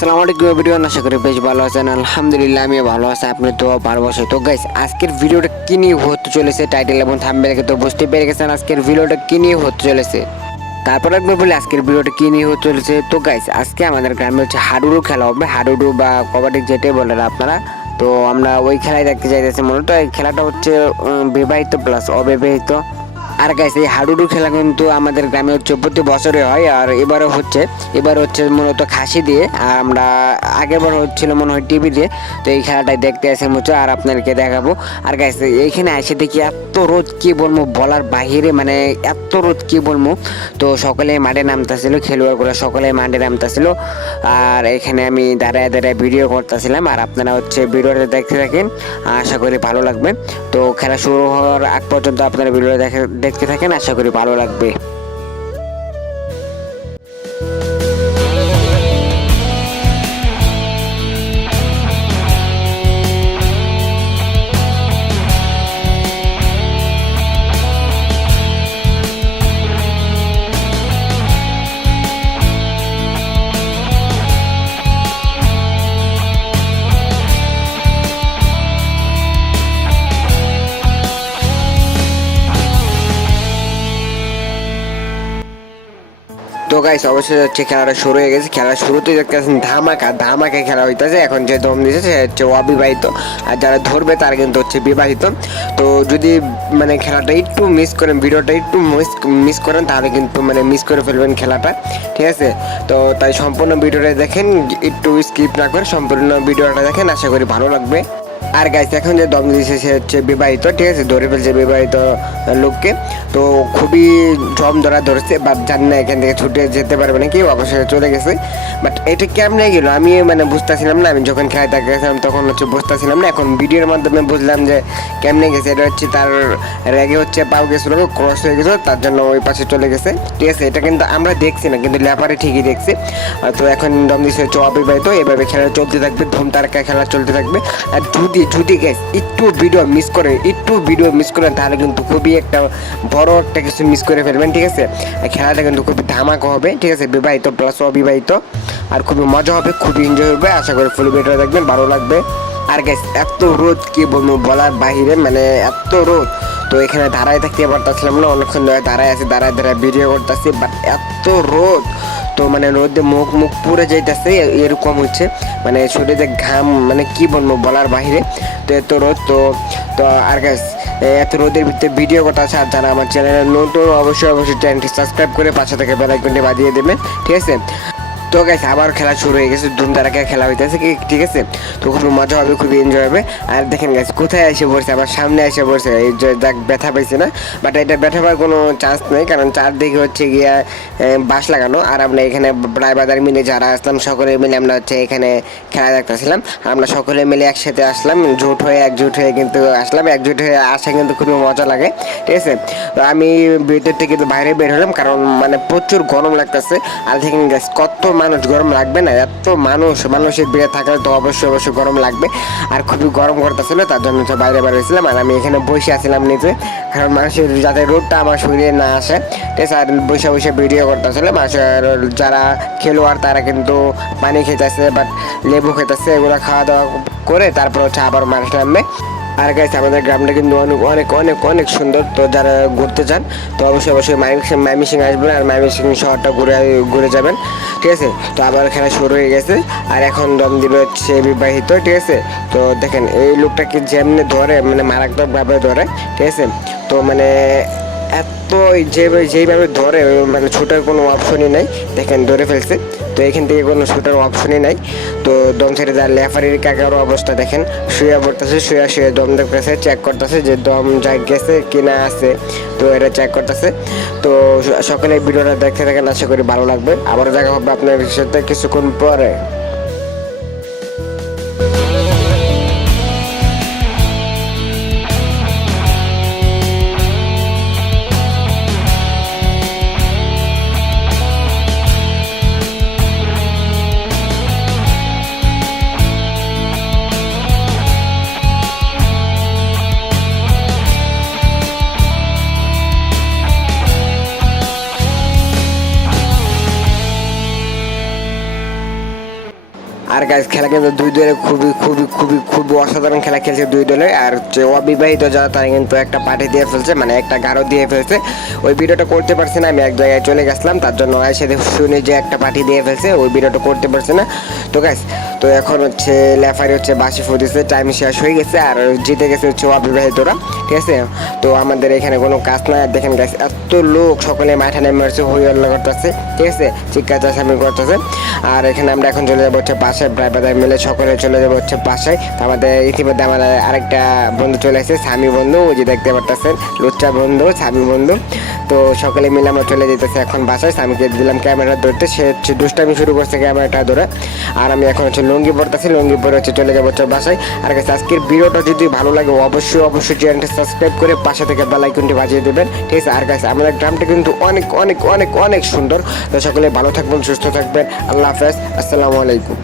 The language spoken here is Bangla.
আসসালামু আলাইকুম এভরিওয়ান, আশা করি বেশ ভালো আছেন। আলহামদুলিল্লাহ আমিও ভালো আছি, আপনি তো ভালোবাসে। তো গাইস, আজকের ভিডিওটা কি নিয়ে হতে চলেছে টাইটেল এবং থাম্বনেল দেখে তো বুঝতে পেরে গেছেন আজকের ভিডিওটা কি নিয়ে হতে চলেছে। তারপর একবার বলি আজকের ভিডিওটা কি নিয়ে হতে চলেছে। তো গাইস, আজকে আমাদের গ্রামে হচ্ছে হাডুডু খেলা হবে, হাডুডু বা কবাডি যেটাই বলেন আপনারা। তো আমরা ওই খেলাই দেখতে চাইতেছি। মূলত এই খেলাটা হচ্ছে বিবাহিত প্লাস অবিবাহিত। আর গাইস, এই হাডুডু খেলা কিন্তু আমাদের গ্রামে হচ্ছে প্রতি বছরে হয়। আর এবার হচ্ছে মূলত খাসি দিয়ে। আর আমরা আগেরবার হচ্ছিল মনে হয় টিভি দিয়ে। তো এই খেলাটাই দেখতে আসে মুচো, আর আপনাদেরকে দেখাবো। আর গাইস, এইখানে এসে দেখি এত রোদ, কি বলবো বলার বাহিরে, মানে এত রোদ কি বলবো। তো সকলে মাঠে নামতেছিল, খেলোয়াড়গুলো সকলে মাঠে নামতেছিল। আর এখানে আমি দাঁড়ায় দাঁড়ায় ভিডিও করতেছিলাম। আর আপনারা হচ্ছে ভিডিওটা দেখতে থাকেন, আশা করি ভালো লাগবে। তো খেলা শুরু হওয়ার আগ পর্যন্ত আপনারা ভিডিও দেখতে থাকেন, আশা করি ভালো লাগবে। তো গাইস, অবশ্যই হচ্ছে খেলাটা শুরু হয়ে গেছে। খেলা শুরুতেই দেখতেছেন ধামাকা খেলা হইতেছে। এখন যে দম দিয়েছে সে হচ্ছে অবিবাহিত, আর যারা ধরবে তারা কিন্তু হচ্ছে বিবাহিত। তো যদি মানে খেলাটা একটু মিস করেন, ভিডিওটা একটু মিস করেন, তাহলে কিন্তু মানে মিস করে ফেলবেন খেলাটা, ঠিক আছে? তো তাই সম্পূর্ণ ভিডিওটা দেখেন, একটু স্কিপ না করে সম্পূর্ণ ভিডিওটা দেখেন, আশা করি ভালো লাগবে। আর গাইস, এখন যে দম দিয়েছে সে হচ্ছে বিবাহিত, ঠিক আছে? ধরে ফেলছে বিবাহিত লোককে। তো খুবই জম ধরেছে, বাট জানি না এখান থেকে ছুটে যেতে পারবে নাকি, অবশ্যই চলে গেছে। বাট এটা কেমনে গেল আমি মানে বুঝতেছিলাম না। আমি যখন খেলাটা গেছিলাম তখন হচ্ছে বুঝতেছিলাম না, এখন ভিডিওর মাধ্যমে বুঝলাম যে কেমনে গেছে। এটা হচ্ছে তার রেগে হচ্ছে পাও গেছিলো, ক্রস হয়ে গেছিলো, তার জন্য ওই পাশে চলে গেছে, ঠিক আছে? এটা কিন্তু আমরা দেখছি না, কিন্তু লেপারে ঠিকই দেখছি। তো এখন দম দিয়েছে হচ্ছে অবিবাহিত। এভাবে খেলা চলতে থাকবে, ধুম তারকা খেলা চলতে থাকবে। আর যদি গাইস একটু ভিডিও মিস করেন তাহলে কিন্তু খুবই একটা বড় একটা কিছু মিস করে ফেলবেন, ঠিক আছে? খেলাটা কিন্তু খুবই ধামাকা হবে, ঠিক আছে? বিবাহিত প্লাস অবিবাহিত, আর খুবই মজা হবে, খুবই এনজয় হবে। আশা করি ফুল ভিডিও দেখবেন, ভালো লাগবে। আর গাইস, এত রোদ কি বলবো বলার বাহিরে, মানে এত রোদ। তো এখানে দাঁড়ায় থাকতে পারতেছিলাম না, অনেকক্ষণ ধরে দাঁড়ায় দাঁড়ায় ভিডিও করতেছি, বাট এত রোদ। তো মানে রোদে মুখ পুড়ে যাইতেছে, এরকম হচ্ছে মানে শরীরে ঘাম, মানে কি বলবো বলার বাহিরে। তো এত রোদ। তো আর গাইস, এত রোদের ভিতরে ভিডিও কথা আছে। আর যারা আমার চ্যানেলে নতুন, অবশ্যই চ্যানেলটি সাবস্ক্রাইব করে পাশে থেকে বেল আইকনটি বাজিয়ে দেবেন, ঠিক আছে? তো গাইস, আবার খেলা শুরু হয়ে গেছে, ধুমধারাকে খেলা হইতেছে, ঠিক আছে? তো খুবই মজা হবে, খুবই এনজয় হবে। আর দেখেন গাইস, কোথায় এসে পড়ছে, আবার সামনে এসে পড়ছে। এই যে দেখ, ব্যথা পাইছে না, বাট এটা ব্যথা পাওয়ার কোনো চান্স নেই, কারণ চারদিকে হচ্ছে গিয়া বাঁশ লাগানো। আর আমরা এখানে প্রায় বাজার মিলে যারা আসলাম, সকলে মিলে আমরা হচ্ছে এখানে খেলা দেখতেছিলাম। আমরা সকলে মিলে একসাথে আসলাম, একজুট হয়ে কিন্তু আসলাম। একজুট হয়ে আসা কিন্তু খুবই মজা লাগে, ঠিক আছে? তো আমি ভিতর থেকে কিন্তু বাইরে বের হলাম, কারণ মানে প্রচুর গরম লাগতেছে। আর দেখেন গাইস, কত মানুষ, গরম লাগবে না? এত মানুষের ভিড়ে থাকলে তো অবশ্যই গরম লাগবে। আর খুবই গরম করতেছিল, তার জন্য বাইরে বেরিয়েছিলাম। আর আমি এখানে বসে আসছিলাম নিচে, কারণ মানুষের যাতে রোদটা আমার শরীরে না আসে, ঠিক আছে? আর বসে ভিডিও করতেছিল। মানুষের যারা খেলোয়াড় তারা কিন্তু পানি খেতেছে, বাট লেবু খেতেছে, এগুলো খাওয়া দাওয়া করে তারপর হচ্ছে আবার মানুষ নামবে। আর গাইস, আমাদের গ্রামটা কিন্তু অনেক সুন্দর। তো যারা ঘুরতে চান তো অবশ্যই মাইমিসিং আসবেন, আর মাইমিসিং শহরটা ঘুরে যাবেন, ঠিক আছে? তো আবার খেলা শুরু হয়ে গেছে। আর এখন দম দিবে হচ্ছে বিবাহিত, ঠিক আছে? তো দেখেন এই লোকটাকে যেমনি ধরে, মানে মারাত্মকভাবে ধরে, ঠিক আছে? তো মানে এত যেইভাবে ধরে, মানে ছোটার কোনো অপশনই নাই। দেখেন ধরে ফেলছে, তো এখান থেকে কোনো ছোটার অপশনই নাই। তো দম ছেড়ে যার লেফারির কাকার অবস্থা দেখেন, শুয়ে পড়তেছে, শুয়ে দম দেখতেছে, চেক করতেছে যে দম যা গেছে কিনা আছে। তো এটা চেক করতেছে। তো সকালে ভিডিওটা দেখতে থাকেন, আশা করি ভালো লাগবে। আবার দেখা হবে আপনার সাথে কিছুক্ষণ পরে। আর গাইস খেলা কিন্তু দুই দলে খুবই খুবই খুবই খুবই অসাধারণ খেলা খেলছে দুই দলে। আর যে অবিবাহিত যারা তারা কিন্তু একটা পার্টি দিয়ে ফেলছে, মানে একটা গাঢ় দিয়ে ফেলছে। ওই ভিডিওটা করতে পারছি না, আমি এক জায়গায় চলে গেছিলাম, তার জন্য এসে শুনে যে একটা পার্টি দিয়ে ফেলছে, ওই ভিডিওটা করতে পারছি না। তো গাইস তো এখন হচ্ছে লেফারি হচ্ছে বাসি ফুটেছে, টাইম শেষ হয়ে গেছে, আর জিতে গেছে হচ্ছে অবিবাহিতরা, ঠিক আছে। তো আমাদের এখানে কোনো কাজ না, দেখেন গাইস এত লোক সকলে মাঠে নেমে আসছে, হই হল্লা করতেছে, ঠিক আছে, চিৎকার চেঁচামেচি করতেছে। আর এখানে আমরা এখন চলে যাবো হচ্ছে বাসায়, প্রায় বাজার মিলে সকলে চলে যাবো হচ্ছে বাসায়। তো আমাদের ইতিমধ্যে আমাদের আরেকটা বন্ধু চলে আসছে, স্বামী বন্ধু, ওই যে দেখতে পারতেছেন লুচ্চা বন্ধু, স্বামী বন্ধু। তো সকলে মিলে আমরা চলে যেতেছে এখন বাসায়। স্বামীকে দিলাম ক্যামেরা ধরতে, সে হচ্ছে দুষ্টামি শুরু করছে ক্যামেরাটা ধরে। আর আমি এখন হচ্ছে লুঙ্গি পরতেছি, লুঙ্গি পরে হচ্ছে চলে যাবো হচ্ছে বাসায়। আর কাছে আজকের ভিডিওটা যদি ভালো লাগে অবশ্যই অবশ্যই চ্যানেলটা সাবস্ক্রাইব করে পাশে থেকে বেল আইকনটি বাজিয়ে দেবেন, ঠিক আছে। আর কাছে আমাদের গ্রামটা কিন্তু অনেক অনেক অনেক অনেক সুন্দর। তো সকলে ভালো থাকবেন, সুস্থ থাকবেন, আল্লাহ হাফেজ, আসসালামু আলাইকুম।